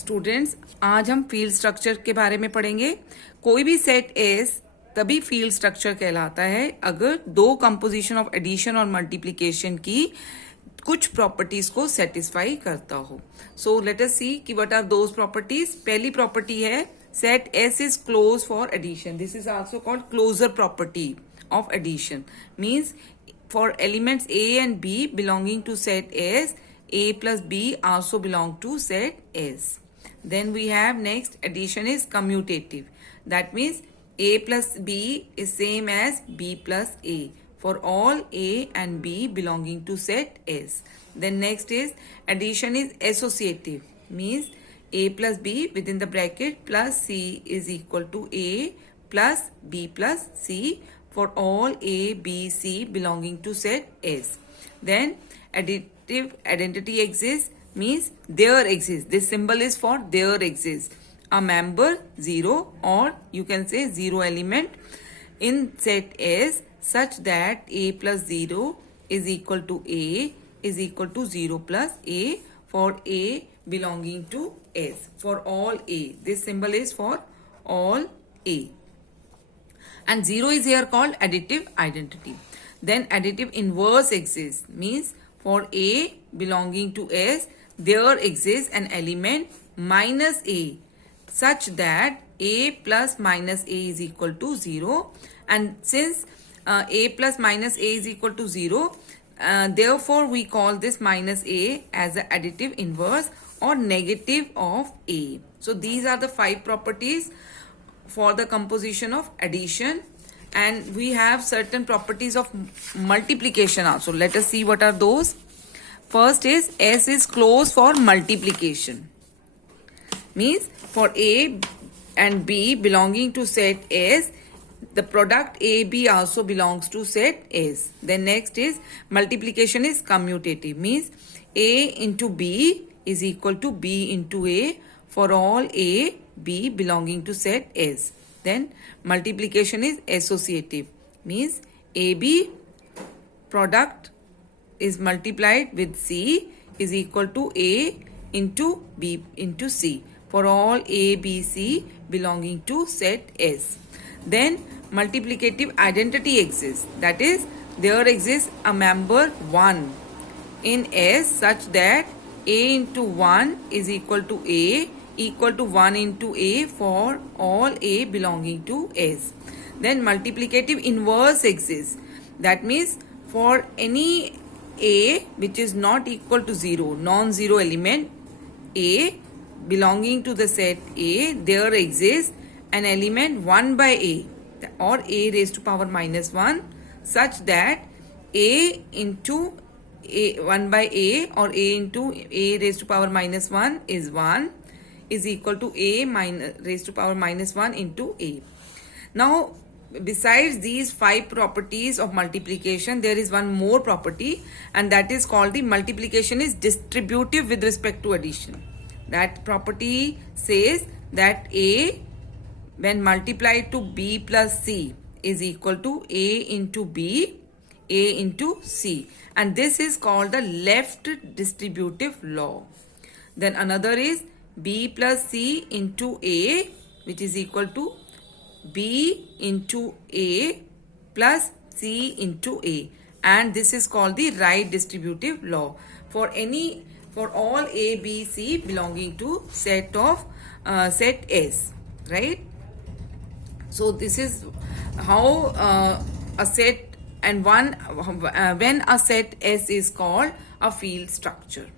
Students, आज हम field structure के बारे में पढ़ेंगे। कोई भी सेट एस तभी फील्ड स्ट्रक्चर कहलाता है अगर दो कंपोजिशन ऑफ एडिशन और मल्टीप्लिकेशन की कुछ प्रॉपर्टीज को सेटिस्फाई करता हो। सो लेट अस सी कि व्हाट आर दोज प्रॉपर्टीज। पहली प्रॉपर्टी है set S is close for addition. This is also called closure property of addition. Means for elements A and B belonging to set S, A plus B also belong to set S. Then we have next addition is commutative. That means A plus B is same as B plus A for all A and B belonging to set S. Then next is addition is associative. Means A plus B within the bracket plus C is equal to A plus B plus C for all A, B, C belonging to set S. Then additive identity exists means there exists. This symbol is for there exists a member 0 or you can say 0 element in set S such that A plus 0 is equal to A is equal to 0 plus A for A belonging to S. For all A. This symbol is for all A. And 0 is here called additive identity. Then additive inverse exists means for A belonging to S there exists an element minus A such that A plus minus A is equal to 0. And since A plus minus A is equal to 0, therefore we call this minus A as the additive inverse or negative of A. So these are the 5 properties for the composition of addition, and we have certain properties of multiplication also. Let us see what are those. First is S is closed for multiplication. Means for A and B belonging to set S, the product AB also belongs to set S. Then next is multiplication is commutative. Means A into B is equal to B into A for all A, B belonging to set S. Then multiplication is associative. Means AB product is multiplied with C is equal to A into B into C for all A, B, C belonging to set S. Then multiplicative identity exists. That is, there exists a member 1 in S such that A into 1 is equal to A equal to 1 into A for all A belonging to S. Then multiplicative inverse exists. That means for any A which is not equal to 0, non-zero element A belonging to the set A, there exists an element 1 by A or A raised to power minus 1 such that A into A 1 by A or A into A raised to power minus 1 is 1 is equal to A minus raised to power minus 1 into A. Now, besides these 5 properties of multiplication, there is one more property, and that is called the multiplication is distributive with respect to addition. That property says that A when multiplied to B plus C is equal to A into B, A into C, and this is called the left distributive law. Then another is B plus C into A, which is equal to B into A plus C into A, and this is called the right distributive law for all A, B, C belonging to set of set S, right? So this is how a set and when a set S is called a field structure.